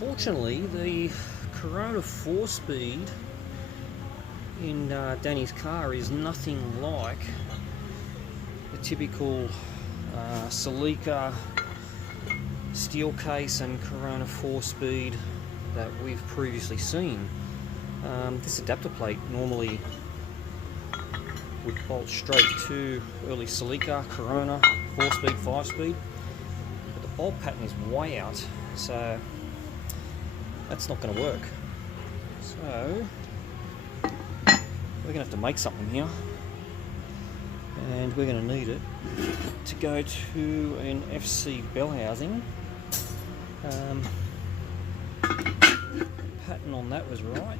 Unfortunately, the Corona 4-speed in Danny's car is nothing like the typical Celica steel case and Corona 4-speed that we've previously seen. This adapter plate normally would bolt straight to early Celica, Corona, 4-speed, 5-speed, but the bolt pattern is way out, so that's not going to work. So we're going to have to make something here, and we're going to need it to go to an FC bellhousing. Pattern on that was right.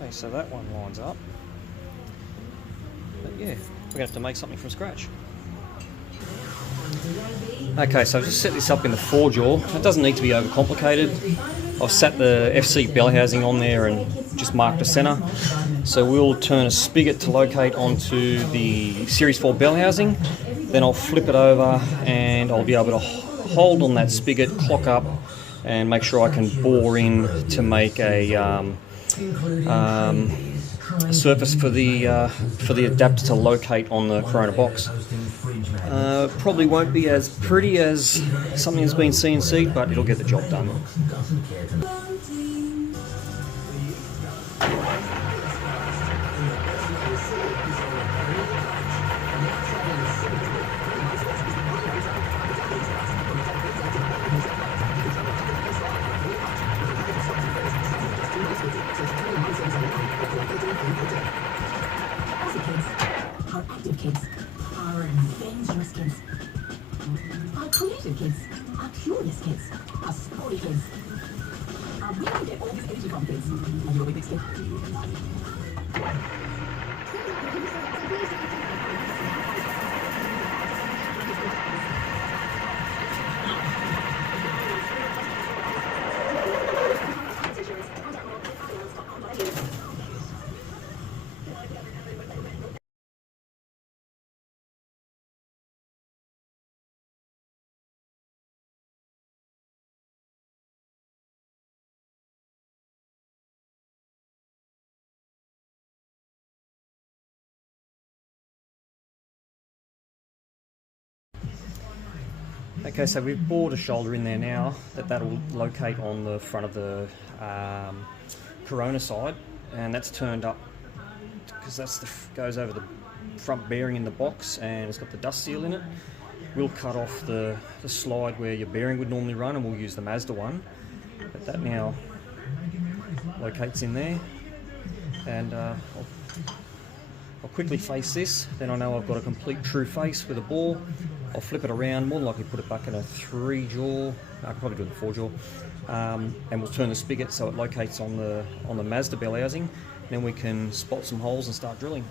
Okay, so that one lines up. But yeah, we're going to have to make something from scratch. Okay, so I've just set this up in the 4-jaw. It doesn't need to be overcomplicated. I've sat the FC bellhousing on there and just marked a centre. So we'll turn a spigot to locate onto the Series 4 bellhousing. Then I'll flip it over and I'll be able to hold on that spigot, clock up, and make sure I can bore in to make a surface for the adapter to locate on the Corona box. Probably won't be as pretty as something that's been CNC'd, but it'll get the job done. Our active kids, our adventurous kids, our creative kids, our curious kids, our sporty kids. Where do you get all this energy from, kids? Are you a big kid? Okay, so we've bored a shoulder in there now that'll locate on the front of the Corona side, and that's turned up because goes over the front bearing in the box, and it's got the dust seal in it. We'll cut off the slide where your bearing would normally run, and we'll use the Mazda one. But that now locates in there, and I'll quickly face this, then I know I've got a complete true face with a bore. I'll flip it around, more than likely put it back in a 3-jaw, I could probably do it in a 4-jaw, and we'll turn the spigot so it locates on the Mazda bellhousing. Then we can spot some holes and start drilling.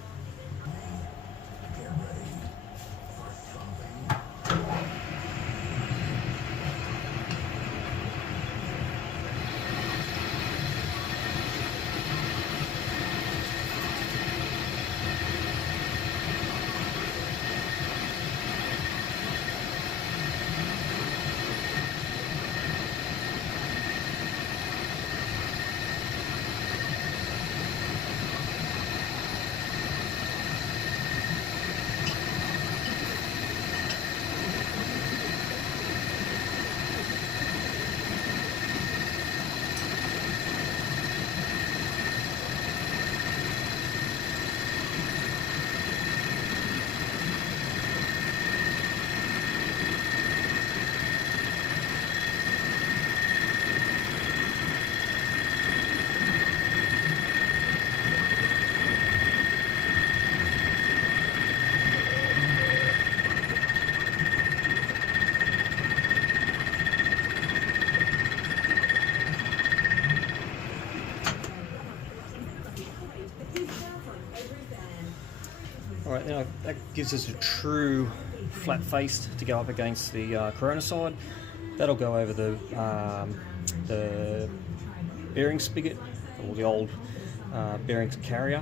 Alright, now that gives us a true flat face to go up against the Corona side. That'll go over the bearing spigot, or the old bearing carrier.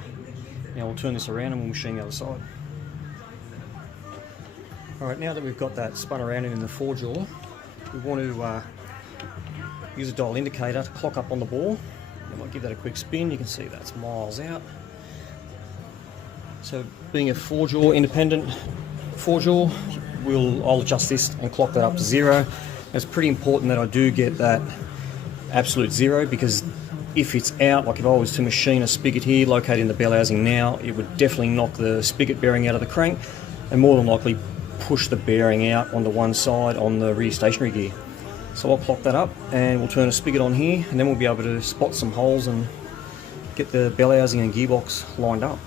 Now we'll turn this around and we'll machine the other side. Alright, now that we've got that spun around in the 4-jaw, we want to use a dial indicator to clock up on the bore. I might give that a quick spin. You can see that's miles out. So being a 4-jaw independent 4-jaw, I'll adjust this and clock that up to 0. It's pretty important that I do get that absolute 0, because if it's out, like if I was to machine a spigot here located in the bell housing now, it would definitely knock the spigot bearing out of the crank and more than likely push the bearing out onto one side on the rear stationary gear. So I'll clock that up and we'll turn a spigot on here, and then we'll be able to spot some holes and get the bell housing and gearbox lined up.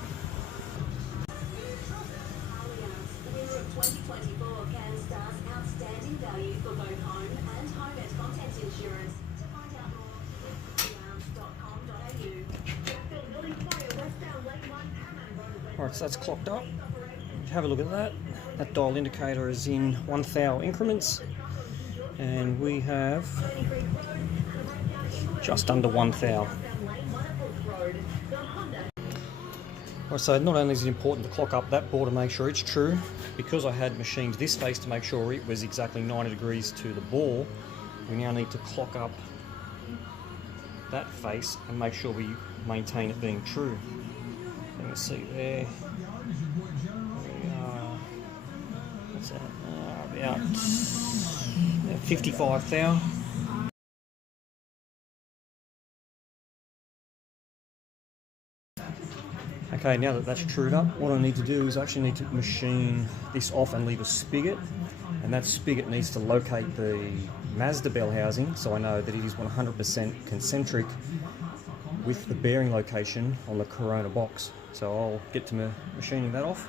Alright, so that's clocked up. Have a look at that. That dial indicator is in 1 thou increments, and we have just under 1 thou. Alright, so not only is it important to clock up that bore to make sure it's true, because I had machined this face to make sure it was exactly 90 degrees to the bore, we now need to clock up that face and make sure we maintain it being true. You can see there, we are, what's that, about 55 thou. Okay, now that that's trued up, what I need to do is I actually need to machine this off and leave a spigot, and that spigot needs to locate the Mazda bell housing, so I know that it is 100% concentric with the bearing location on the Corona box. So I'll get to machining that off.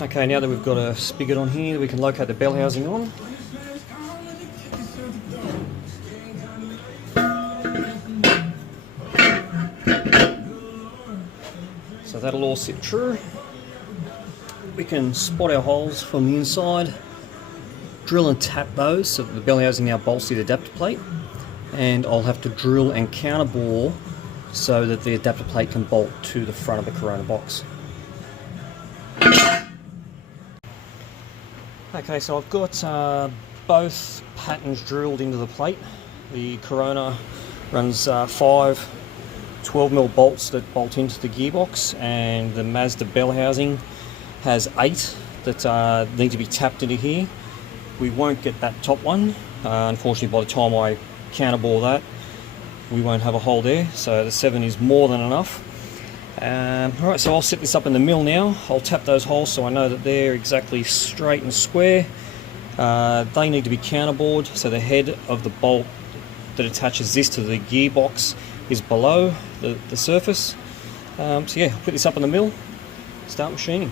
Okay, now that we've got a spigot on here, we can locate the bell housing on. So that'll all sit true. We can spot our holes from the inside, drill and tap those so that the bell housing now bolts the adapter plate. and I'll have to drill and counterbore so that the adapter plate can bolt to the front of the Corona box. Okay, so I've got both patterns drilled into the plate. The Corona runs 5 12mm bolts that bolt into the gearbox, and the Mazda bell housing has 8 that need to be tapped into here. We won't get that top one. Unfortunately, by the time I counterbore that, we won't have a hole there, so the 7 is more than enough. Alright, so I'll set this up in the mill now. I'll tap those holes so I know that they're exactly straight and square. They need to be counterbored, so the head of the bolt that attaches this to the gearbox is below the surface. So yeah, I'll put this up in the mill, start machining.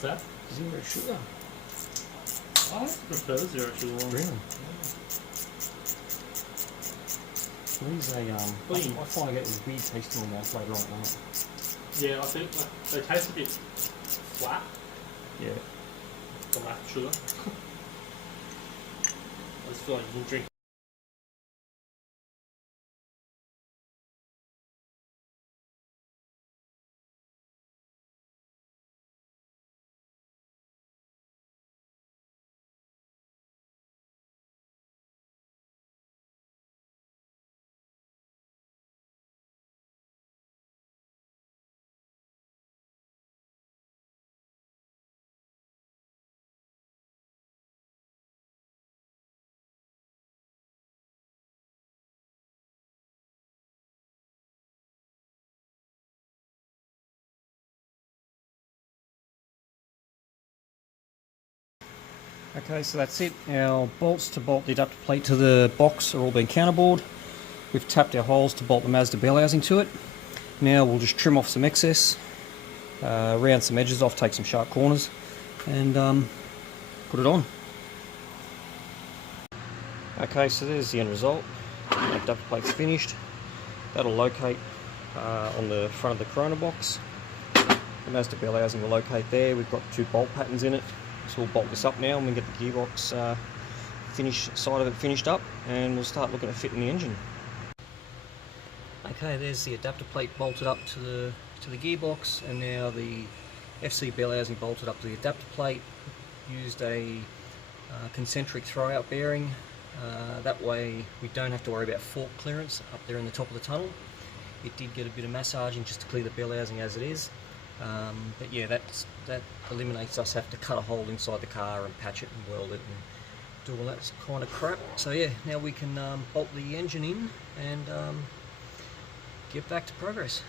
What's that? 0 sugar. I prefer the 0 sugar one. Really? These I find I get this weird taste in my mouth later on at night. Yeah, I think they taste a bit flat Yeah. from that sugar. I just feel like you can drink. Okay, so that's it. Our bolts to bolt the adapter plate to the box are all been counterbored. We've tapped our holes to bolt the Mazda bell housing to it. Now we'll just trim off some excess, round some edges off, take some sharp corners, and put it on. Okay, so there's the end result. The adapter plate's finished. That'll locate on the front of the Corona box. The Mazda bell housing will locate there. We've got 2 bolt patterns in it. So we'll bolt this up now and we get the gearbox side of it finished up, and we'll start looking at fitting the engine. Okay, there's the adapter plate bolted up to the gearbox, and now the FC bell housing bolted up to the adapter plate. Used a concentric throwout bearing. That way we don't have to worry about fork clearance up there in the top of the tunnel. It did get a bit of massaging just to clear the bell housing as it is. But yeah, that eliminates us having to cut a hole inside the car and patch it and weld it and do all that kind of crap. So yeah, now we can bolt the engine in and get back to progress.